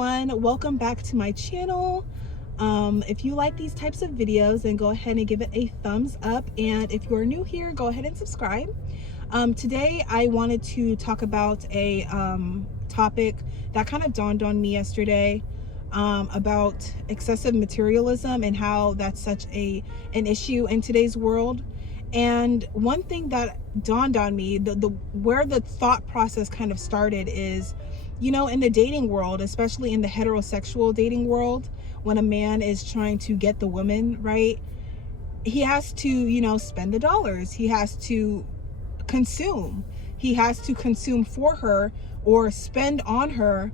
everyone, welcome back to my channel. If you like these types of videos, then go ahead and give it a thumbs up, and if you're new here, go ahead and subscribe. Today I wanted to talk about a topic that kind of dawned on me yesterday, about excessive materialism and how that's such an issue in today's world. And one thing that dawned on me, where the thought process kind of started is, you know, in the dating world, especially in the heterosexual dating world, when a man is trying to get the woman, right, he has to, you know, spend the dollars. He has to consume. He has to consume for her or spend on her.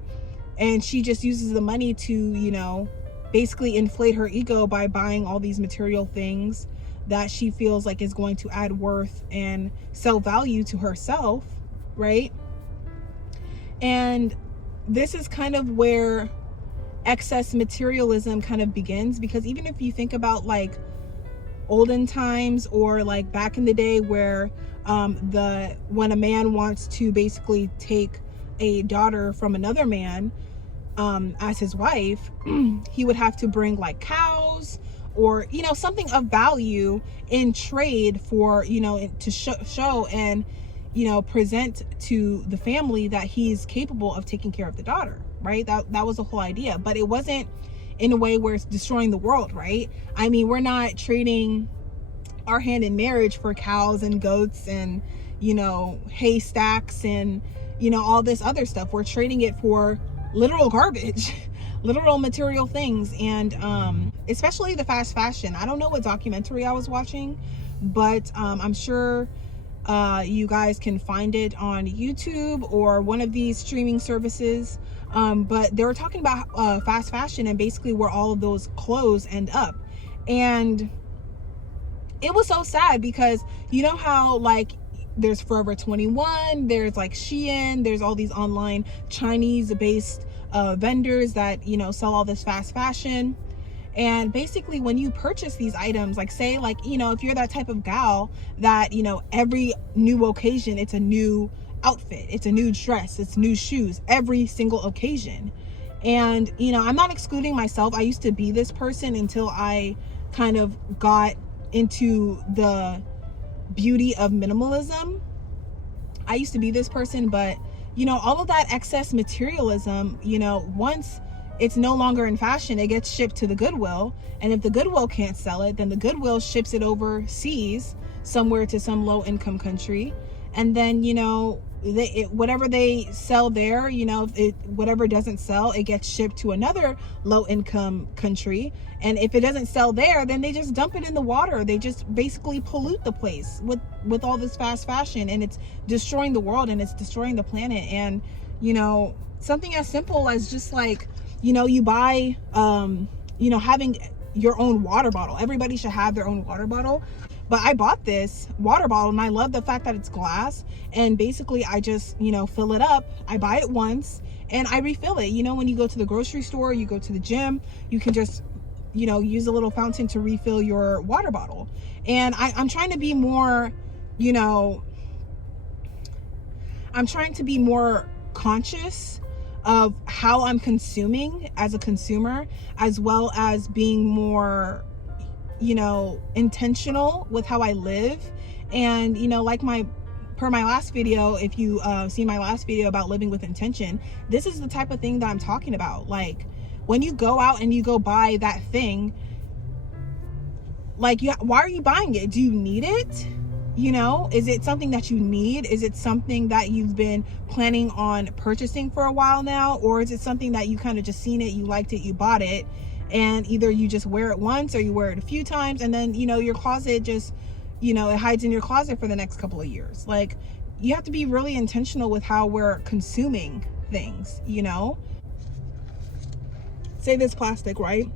And she just uses the money to, you know, basically inflate her ego by buying all these material things that she feels like is going to add worth and sell value to herself, right? And this is kind of where excess materialism kind of begins, because even if you think about like olden times or like back in the day where when a man wants to basically take a daughter from another man as his wife, he would have to bring like cows or, you know, something of value in trade for, you know, to show and, you know, present to the family that he's capable of taking care of the daughter, right? That was the whole idea. But it wasn't in a way where it's destroying the world, right? I mean, we're not trading our hand in marriage for cows and goats and, you know, haystacks and, you know, all this other stuff. We're trading it for literal garbage, literal material things. And especially the fast fashion. I don't know what documentary I was watching, but I'm sure you guys can find it on YouTube or one of these streaming services. But they were talking about fast fashion and basically where all of those clothes end up. And it was so sad because you know how like there's Forever 21, there's like Shein, there's all these online Chinese based vendors that, you know, sell all this fast fashion. And basically when you purchase these items, like say like, you know, if you're that type of gal that, you know, every new occasion, it's a new outfit, it's a new dress, it's new shoes, every single occasion. And, you know, I'm not excluding myself. I used to be this person until I kind of got into the beauty of minimalism. I used to be this person, but, you know, all of that excess materialism, you know, once it's no longer in fashion, it gets shipped to the Goodwill. And if the Goodwill can't sell it, then the Goodwill ships it overseas somewhere to some low income country. And then, you know, whatever they sell there, you know, whatever doesn't sell, it gets shipped to another low income country. And if it doesn't sell there, then they just dump it in the water. They just basically pollute the place with all this fast fashion, and it's destroying the world and it's destroying the planet. And, you know, something as simple as just like, you know, you buy, you know, having your own water bottle. Everybody should have their own water bottle. But I bought this water bottle and I love the fact that it's glass. And basically I just, you know, fill it up. I buy it once and I refill it. You know, when you go to the grocery store, you go to the gym, you can just, you know, use a little fountain to refill your water bottle. And I'm trying to be more, you know, I'm trying to be more conscious of how I'm consuming as a consumer, as well as being more, you know, intentional with how I live. And, you know, like per my last video, if you see my last video about living with intention, this is the type of thing that I'm talking about. Like when you go out and you go buy that thing, like, why are you buying it? Do you need it? You know, is it something that you need? Is it something that you've been planning on purchasing for a while now? Or is it something that you kind of just seen it, you liked it, you bought it, and either you just wear it once or you wear it a few times, and then, you know, your closet just, you know, it hides in your closet for the next couple of years. Like, you have to be really intentional with how we're consuming things, you know? Say this plastic, right?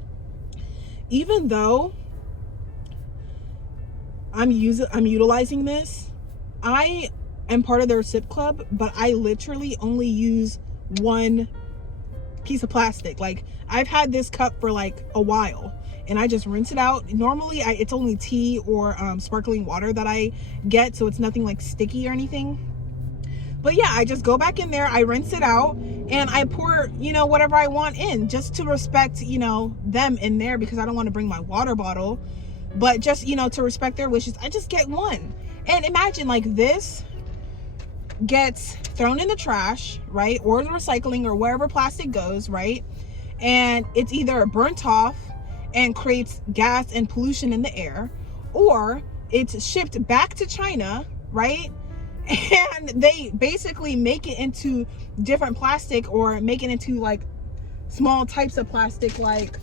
Even though I'm utilizing this, I am part of their sip club, but I literally only use one piece of plastic. Like, I've had this cup for like a while and I just rinse it out. Normally it's only tea or sparkling water that I get, so it's nothing like sticky or anything. But yeah, I just go back in there, I rinse it out, and I pour, you know, whatever I want in, just to respect, you know, them in there, because I don't want to bring my water bottle, but just, you know, to respect their wishes, I just get one. And imagine, like, this gets thrown in the trash, right, or the recycling, or wherever plastic goes, right, and it's either burnt off and creates gas and pollution in the air, or it's shipped back to China, right, and they basically make it into different plastic, or make it into like small types of plastic, like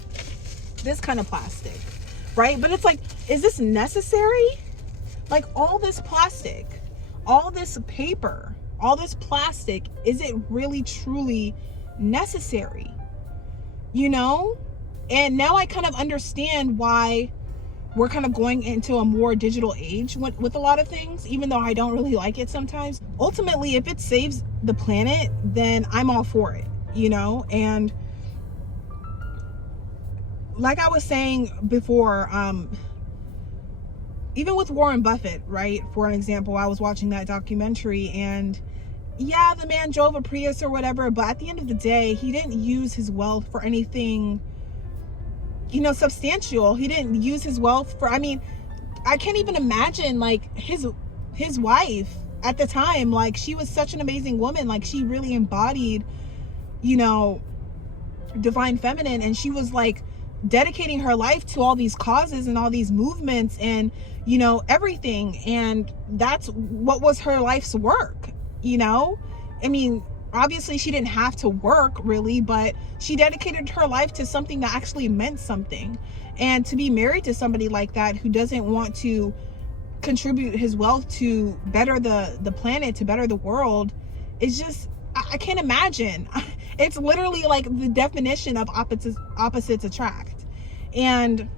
this kind of plastic, right? But it's like, is this necessary? Like, all this plastic, all this paper, all this plastic, is it really truly necessary? You know? And now I kind of understand why we're kind of going into a more digital age with a lot of things, even though I don't really like it sometimes. Ultimately, if it saves the planet, then I'm all for it, you know? And like I was saying before, even with Warren Buffett, right? For an example, I was watching that documentary, and yeah, the man drove a Prius or whatever, but at the end of the day, he didn't use his wealth for anything, you know, substantial. He didn't use his wealth for, I mean, I can't even imagine, like, his wife at the time, like, she was such an amazing woman. Like, she really embodied, you know, divine feminine, and she was like dedicating her life to all these causes and all these movements and, you know, everything. And that's what was her life's work, you know? I mean, obviously she didn't have to work really, but she dedicated her life to something that actually meant something. And to be married to somebody like that, who doesn't want to contribute his wealth to better the planet, to better the world, is just, I can't imagine. It's literally like the definition of opposites attract. And,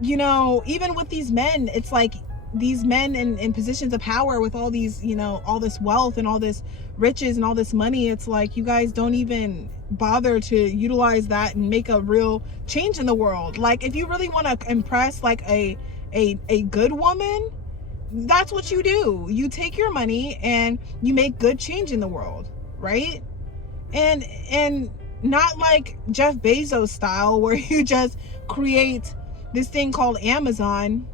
you know, even with these men, it's like these men in positions of power with all these, you know, all this wealth and all this riches and all this money, it's like, you guys don't even bother to utilize that and make a real change in the world. Like, if you really want to impress like a good woman, that's what you do. You take your money and you make good change in the world, right? And not like Jeff Bezos style, where you just create this thing called Amazon,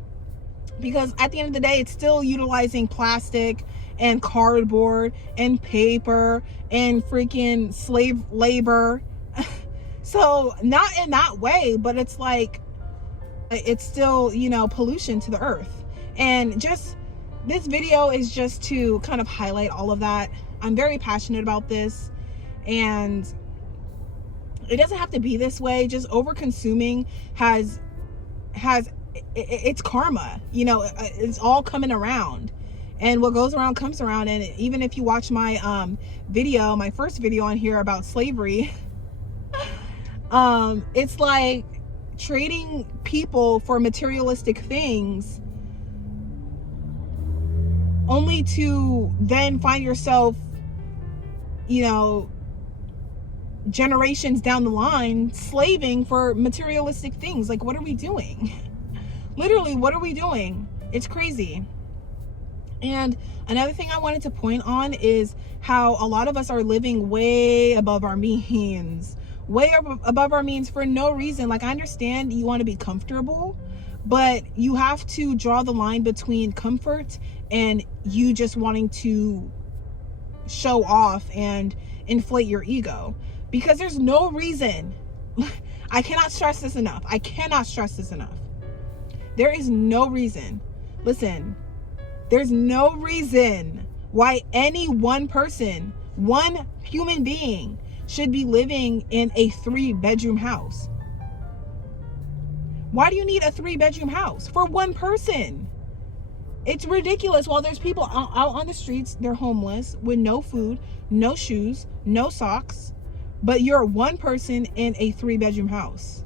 because at the end of the day, it's still utilizing plastic and cardboard and paper and freaking slave labor. So not in that way, but it's like, it's still, you know, pollution to the earth. And just, this video is just to kind of highlight all of that. I'm very passionate about this, and it doesn't have to be this way. Just over consuming has it's karma, you know. It's all coming around, and what goes around comes around. And even if you watch my video, my first video on here about slavery, it's like trading people for materialistic things, only to then find yourself, you know, generations down the line slaving for materialistic things. Like, what are we doing? Literally, what are we doing? It's crazy. And another thing I wanted to point on is how a lot of us are living way above our means, way above our means for no reason. Like, I understand you want to be comfortable, but you have to draw the line between comfort and you just wanting to show off and inflate your ego, because there's no reason. I cannot stress this enough. I cannot stress this enough. There is no reason. Listen, there's no reason why any one person, one human being, should be living in a 3-bedroom house. Why do you need a 3-bedroom house for one person? It's ridiculous. While there's people out on the streets, they're homeless with no food, no shoes, no socks, but you're one person in a 3-bedroom house.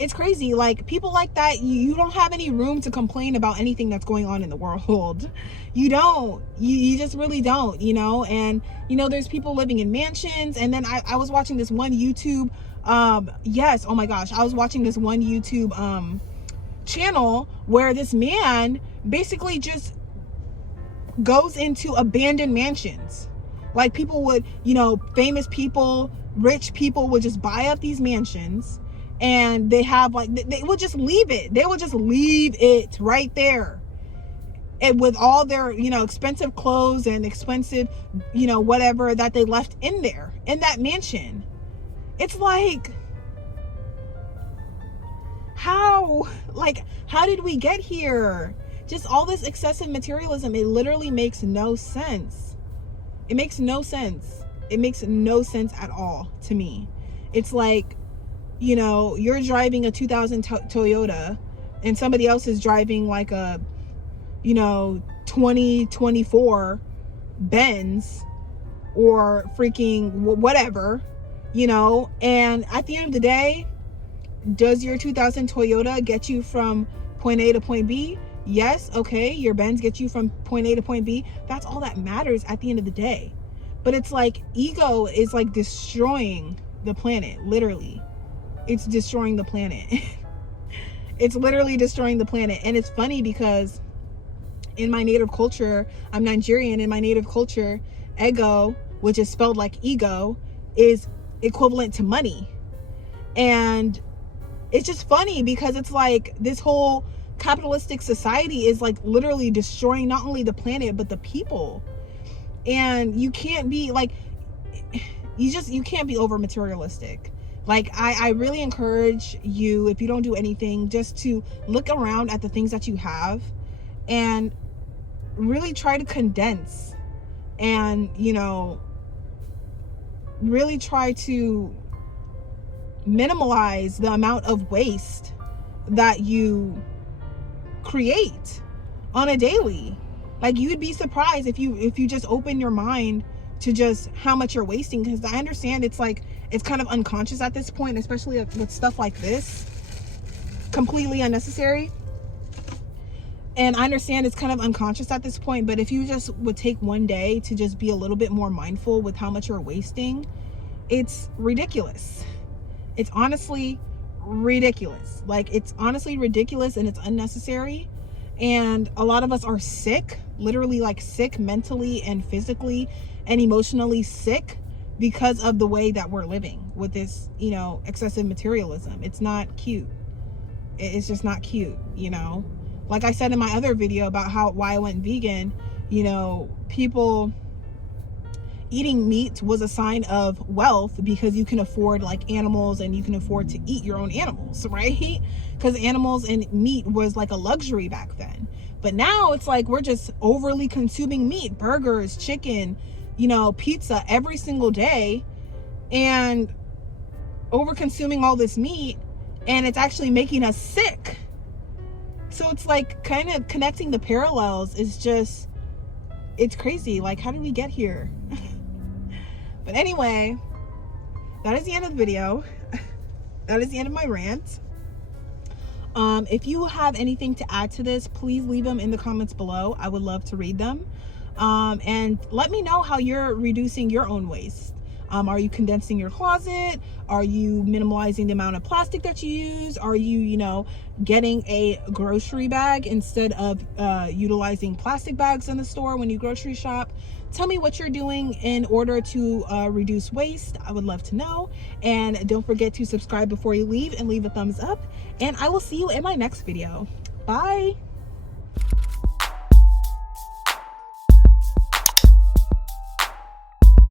It's crazy. Like, people like that, you don't have any room to complain about anything that's going on in the world. You don't. You just really don't, you know? And, you know, there's people living in mansions. And then I was watching this one YouTube, yes, oh my gosh, I was watching this one YouTube channel where this man basically just goes into abandoned mansions. Like people would, you know, famous people, rich people would just buy up these mansions, and they have like, they would just leave it. They would just leave it right there. And with all their, you know, expensive clothes and expensive, you know, whatever that they left in there, in that mansion. It's like, how did we get here? Just all this excessive materialism. It literally makes no sense. It makes no sense. It makes no sense at all to me. It's like, you know, you're driving a 2000 Toyota and somebody else is driving like a, you know, 2024 Benz or freaking whatever, you know. And at the end of the day, does your 2000 Toyota get you from point A to point B? Yes, okay, your Benz gets you from point A to point B. That's all that matters at the end of the day. But it's like, ego is like destroying the planet, literally. It's destroying the planet. It's literally destroying the planet. And it's funny because in my native culture, I'm Nigerian, in my native culture, ego, which is spelled like ego, is equivalent to money. And it's just funny because it's like this whole capitalistic society is like literally destroying not only the planet but the people. And you can't be like, you can't be over materialistic. Like I really encourage you, if you don't do anything, just to look around at the things that you have and really try to condense and, you know, really try to minimize the amount of waste that you create on a daily. Like, you'd be surprised if you just open your mind to just how much you're wasting. Because I understand it's like, it's kind of unconscious at this point, especially with stuff like this, completely unnecessary. And I understand it's kind of unconscious at this point, but if you just would take one day to just be a little bit more mindful with how much you're wasting, it's ridiculous. It's honestly ridiculous. Like, it's honestly ridiculous, and it's unnecessary. And a lot of us are sick, literally like sick mentally and physically and emotionally sick because of the way that we're living with this, you know, excessive materialism. It's not cute. It's just not cute, you know. Like I said in my other video about why I went vegan, you know, people eating meat was a sign of wealth because you can afford like animals and you can afford to eat your own animals, right? Because animals and meat was like a luxury back then. But now it's like we're just overly consuming meat, burgers, chicken, you know, pizza every single day, and over consuming all this meat, and it's actually making us sick. So it's like kind of connecting the parallels is just, it's crazy. Like, how did we get here? But anyway, that is the end of the video. That is the end of my rant. If you have anything to add to this, please leave them in the comments below. I would love to read them. And let me know how you're reducing your own waste. Are you condensing your closet? Are you minimalizing the amount of plastic that you use? Are you, you know, getting a grocery bag instead of utilizing plastic bags in the store when you grocery shop? Tell me what you're doing in order to reduce waste. I would love to know. And don't forget to subscribe before you leave and leave a thumbs up. And I will see you in my next video. Bye.